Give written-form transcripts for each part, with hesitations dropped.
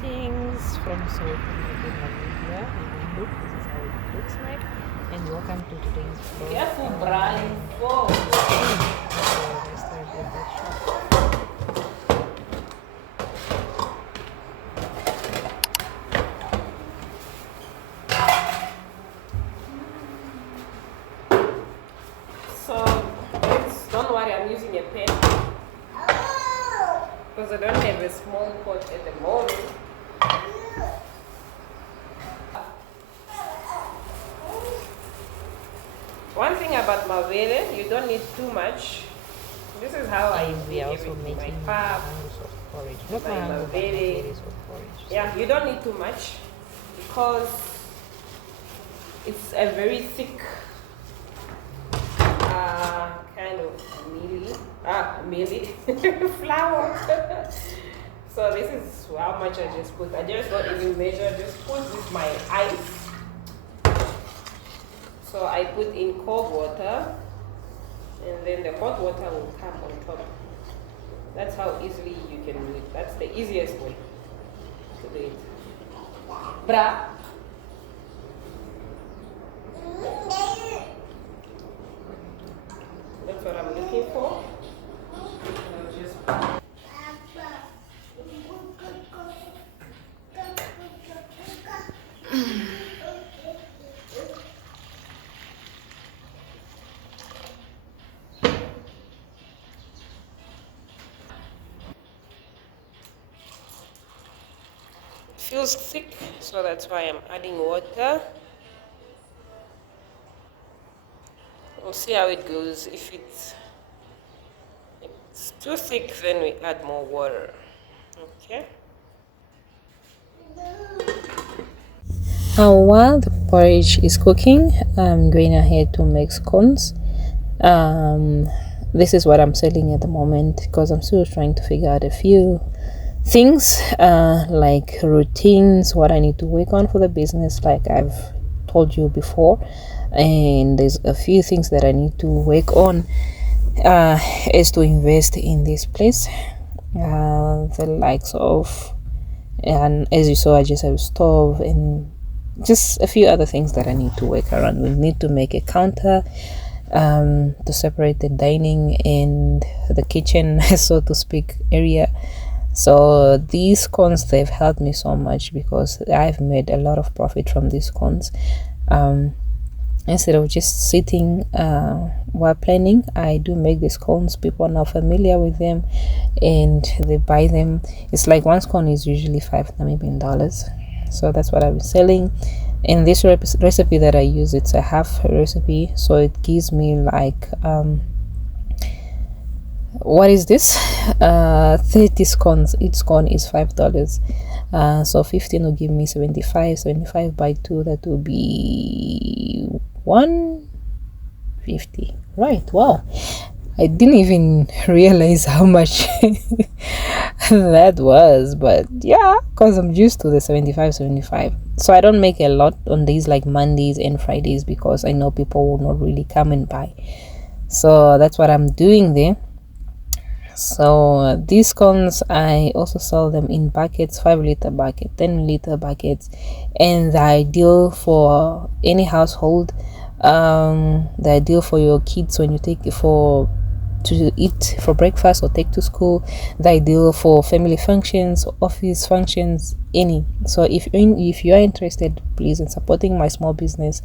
Greetings from South Namibia in Windhoek. This is how it looks like. And welcome to today's vlog. Careful, Brian. Whoa. So let's start with that shop. So, don't worry, I'm using a pen. Because I don't have a small pot at the moment. One thing about mavere, you don't need too much. This is how I And we are also everything. making My pap, mangoes of porridge. Not my mango, but mavere. berries of porridge. Yeah, you don't need too much because it's a very thick kind of mealy flour. So this is how much I just put. I just don't even measure, just put with my ice. So I put in cold water and then the hot water will come on top. That's how easily you can do it. That's the easiest way to do it. Bra. That's what I'm looking for. I'll just feels thick, so that's why I'm adding water. We'll see how it goes. If it's too thick, then we add more water. Okay. While the porridge is cooking, I'm going ahead to make scones. This is what I'm selling at the moment because I'm still trying to figure out a few things like routines, what I need to work on for the business, like I've told you before. And there's a few things that I need to work on is to invest in this place, the likes of, and as you saw, I just have a stove and just a few other things that I need to work around. We need to make a counter to separate the dining and the kitchen, so to speak, area. So these cones, they've helped me so much because I've made a lot of profit from these cones. Instead of just sitting while planning, I do make these cones. People are now familiar with them and they buy them. It's like one scone is usually $5 Namibian. So that's what I'm selling. And this recipe that I use, it's a half recipe, so it gives me like what is this, 30 scones. Each scone is $5. So 15 will give me 75 by 2, that will be 150, right? Wow, I didn't even realize how much that was, but yeah, because I'm used to the 75. So I don't make a lot on days like Mondays and Fridays because I know people will not really come and buy. So that's what I'm doing there. So these cones, I also sell them in buckets, 5-liter bucket, 10-liter buckets, and the ideal for any household, the ideal for your kids when you take it to eat for breakfast or take to school, the ideal for family functions, office functions, any. So if you are interested, please, in supporting my small business,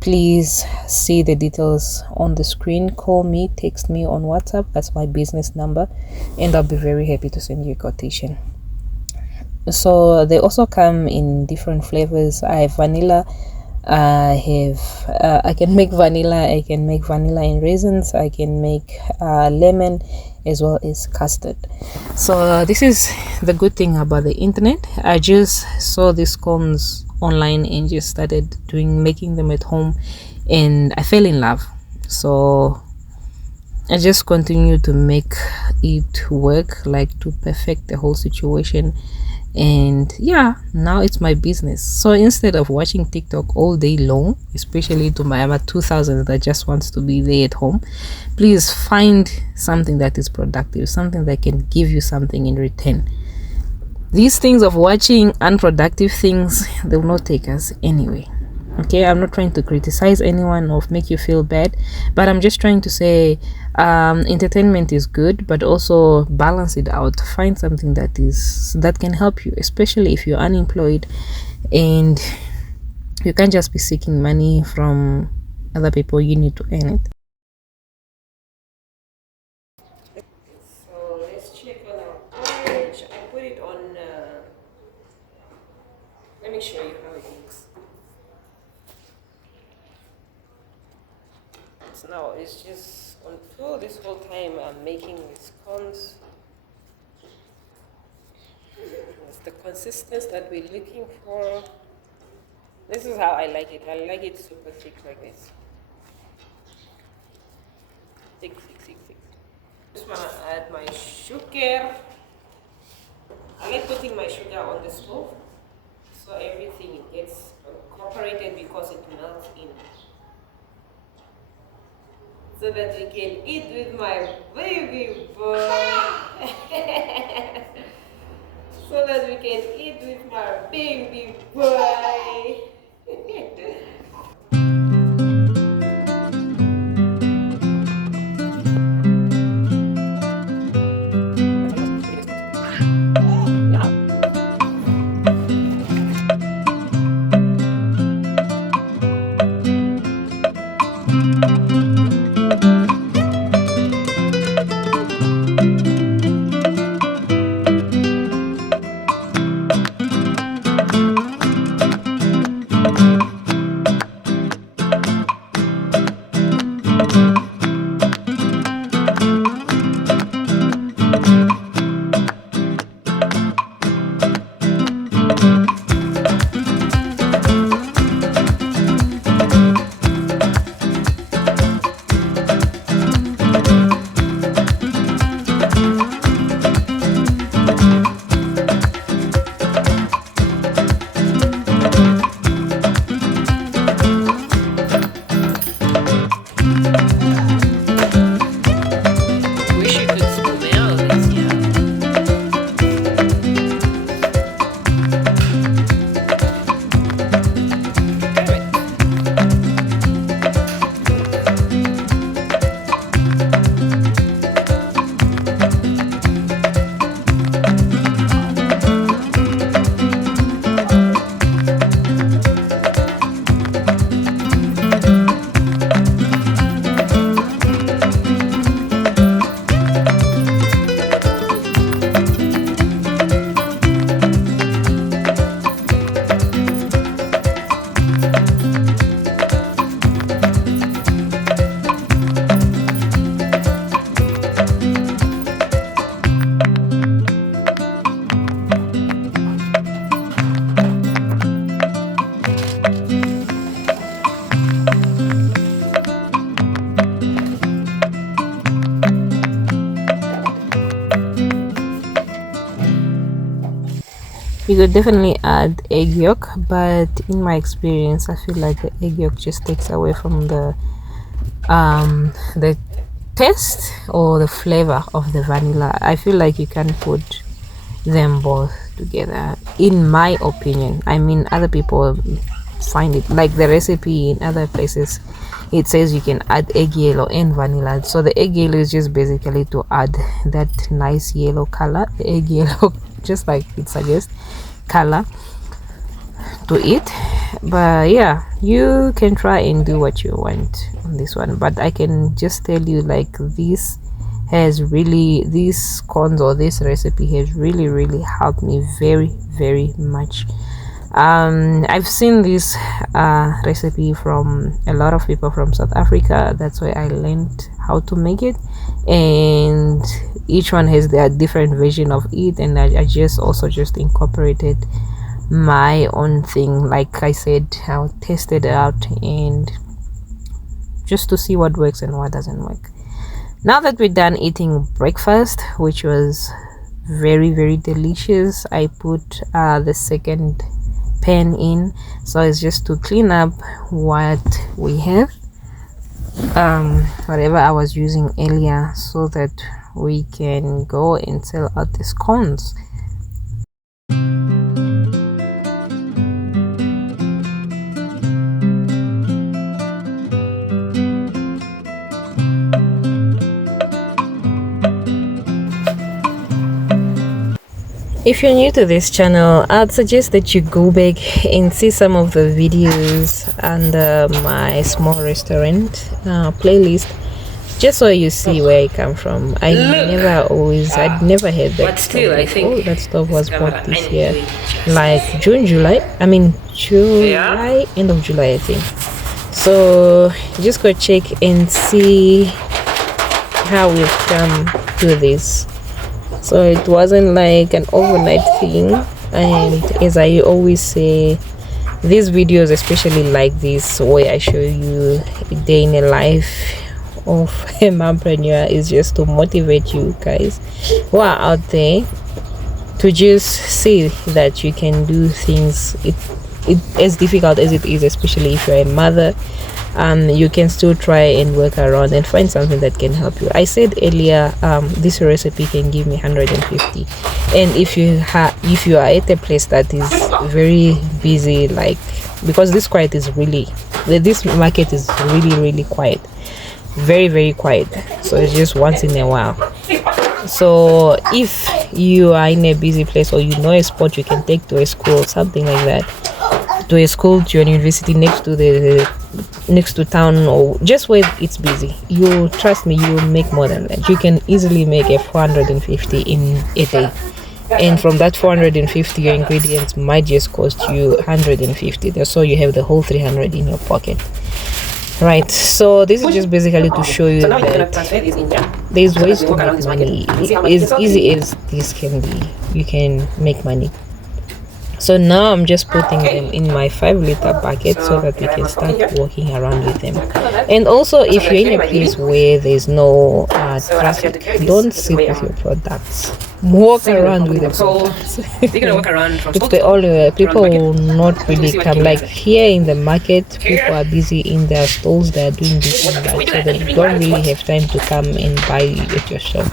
please see the details on the screen. Call me, text me on WhatsApp. That's my business number, and I'll be very happy to send you a quotation. So they also come in different flavors. I have vanilla, I can make vanilla, I can make vanilla and raisins, I can make lemon, as well as custard. So this is the good thing about the internet. I just saw these scones online and just started making them at home, and I fell in love. So I just continue to make it work, like to perfect the whole situation. And yeah, now it's my business. So instead of watching TikTok all day long, especially to my ama 2000 that just wants to be there at home, please find something that is productive, something that can give you something in return. these things of watching unproductive things, they will not take us anywhere. Okay, I'm not trying to criticize anyone or make you feel bad, but I'm just trying to say entertainment is good, but also balance it out. Find something that can help you, especially if you're unemployed and you can't just be seeking money from other people. You need to earn it. So let's check on our porridge. I put it on, let me show you how it looks. Now it's just on full. This whole time I'm making these scones. It's the consistency that we're looking for. This is how I like it. I like it super thick like this. Thick. Just want to add my sugar. I like putting my sugar on the stove so everything gets incorporated because it melts in. So that we can eat with my baby boy. So that we can eat with my baby boy. You could definitely add egg yolk, but in my experience I feel like the egg yolk just takes away from the taste or the flavor of the vanilla. I feel like you can put them both together, in my opinion. I mean, other people find it, like the recipe in other places, it says you can add egg yellow and vanilla. So the egg yellow is just basically to add that nice yellow color. The egg yellow, just like it suggests, color to it. But yeah, you can try and do what you want on this one, but I can just tell you, like, this scones or this recipe has really helped me very much. I've seen this recipe from a lot of people from South Africa. That's why I learned how to make it, and each one has their different version of it, and I just incorporated my own thing. Like I said, I'll test it out and just to see what works and what doesn't work. Now that we're done eating breakfast, which was very delicious, I put the second pan in. So it's just to clean up what we have, whatever I was using earlier, so that we can go and sell out the scones. If you're new to this channel, I'd suggest that you go back and see some of the videos under my small restaurant playlist, just so you see where I come from. I'd never had that. But still, I think that stove was bought this year, like July, end of July, I think. So just go check and see how we've come to this. So it wasn't like an overnight thing, and as I always say, these videos, especially like this where I show you a day in the life of a mompreneur, is just to motivate you guys who are out there to just see that you can do things. It as difficult as it is, especially if you're a mother, you can still try and work around and find something that can help you. I said earlier, this recipe can give me 150, and if you are at a place that is very busy, like, because this market is really quiet, very, very quiet, so it's just once in a while. So if you are in a busy place, or you know a spot you can take to a school, something like that, to a school, to an university next to town, or just where it's busy, you trust me, you will make more than that. You can easily make a 450 in a day, and from that 450, your ingredients might just cost you 150. So you have the whole 300 in your pocket, right? So this is just basically to show you that there's ways to make money. As easy as this can be, you can make money. So now I'm just putting them in my 5-liter bucket so that we can start walking around with them. And also, if you're in a place where there's no traffic, don't sit with your products. Walk around with the products. People will not really come. Like here in the market, people are busy in their stalls, they're doing this and that, so they don't really have time to come and buy at your shop,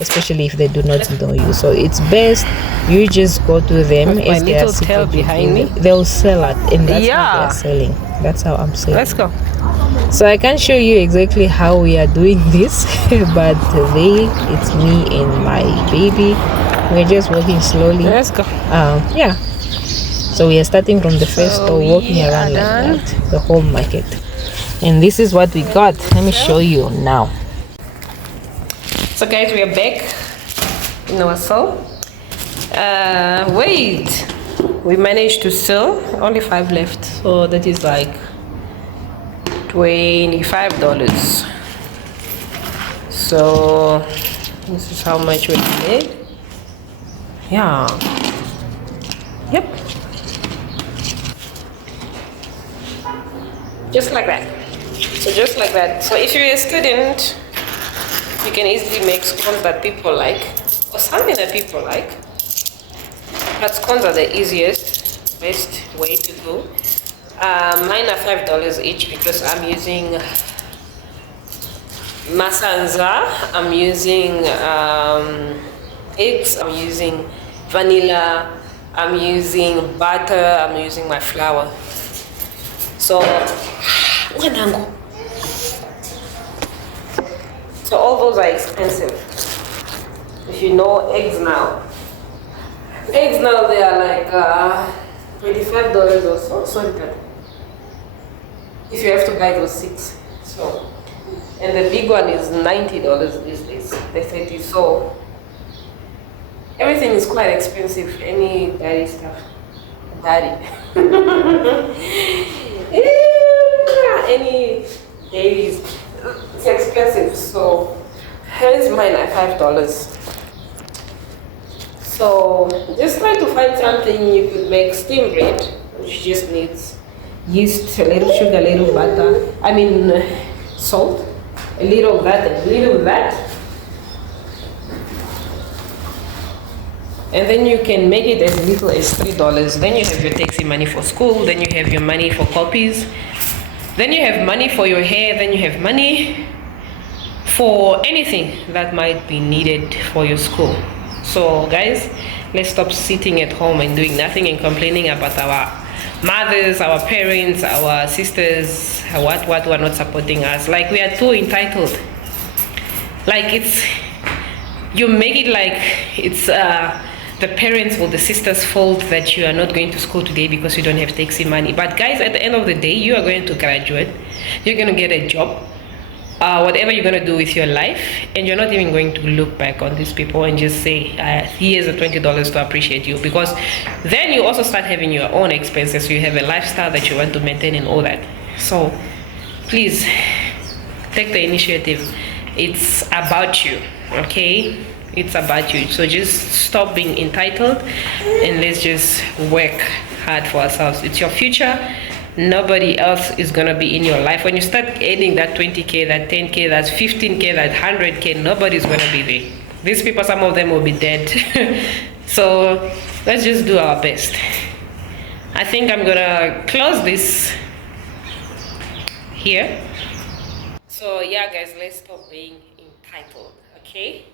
especially if they do not know you. So it's best you just go to them as they are sitting behind me. They'll sell it, and that's how they're selling. That's how I'm selling. Let's go. So I can't show you exactly how we are doing this, but it's me and my baby. We're just walking slowly. Let's go. Yeah. So we are starting from the first store, walking around like that, the whole market. And this is what we got. Let me show you now. So guys, we are back in our cell. Wait, we managed to sell only 5 left, so that is like $25. So this is how much we made. Yeah. Yep. Just like that. So just like that. So if you're a student, you can easily make scones that people like, or something that people like. But scones are the easiest, best way to go. Mine are $5 each because I'm using masanza, I'm using eggs, I'm using vanilla, I'm using butter, I'm using my flour. So all those are expensive. If you know eggs now they are like $25 or so. Sorry, if you have to buy those 6. So, and the big one is $90 these days. The 30. So everything is quite expensive. Any dairy stuff, any dairies, it's expensive. So hence mine at $5. So just try to find something you could make. Steam bread, which just needs yeast, a little sugar, a little butter, salt, a little of that, a little of that. And then you can make it as little as $3. Then you have your taxi money for school, then you have your money for copies, then you have money for your hair, then you have money for anything that might be needed for your school. So guys, let's stop sitting at home and doing nothing and complaining about our mothers, our parents, our sisters, what who are not supporting us. Like we are too entitled. Like you make it like it's the parents or the sister's fault that you are not going to school today because you don't have taxi money. But guys, at the end of the day, you are going to graduate, you're going to get a job, whatever you're going to do with your life, and you're not even going to look back on these people and just say, here's the $20 to appreciate you, because then you also start having your own expenses. You have a lifestyle that you want to maintain and all that. So please take the initiative. It's about you, okay? It's about you. So just stop being entitled and let's just work hard for ourselves. It's your future. Nobody else is gonna be in your life. When you start adding that 20K, that 10K, that 15K, that 100K, nobody's gonna be there. These people, some of them will be dead. So let's just do our best. I think I'm gonna close this here. So yeah guys, let's stop being entitled, okay?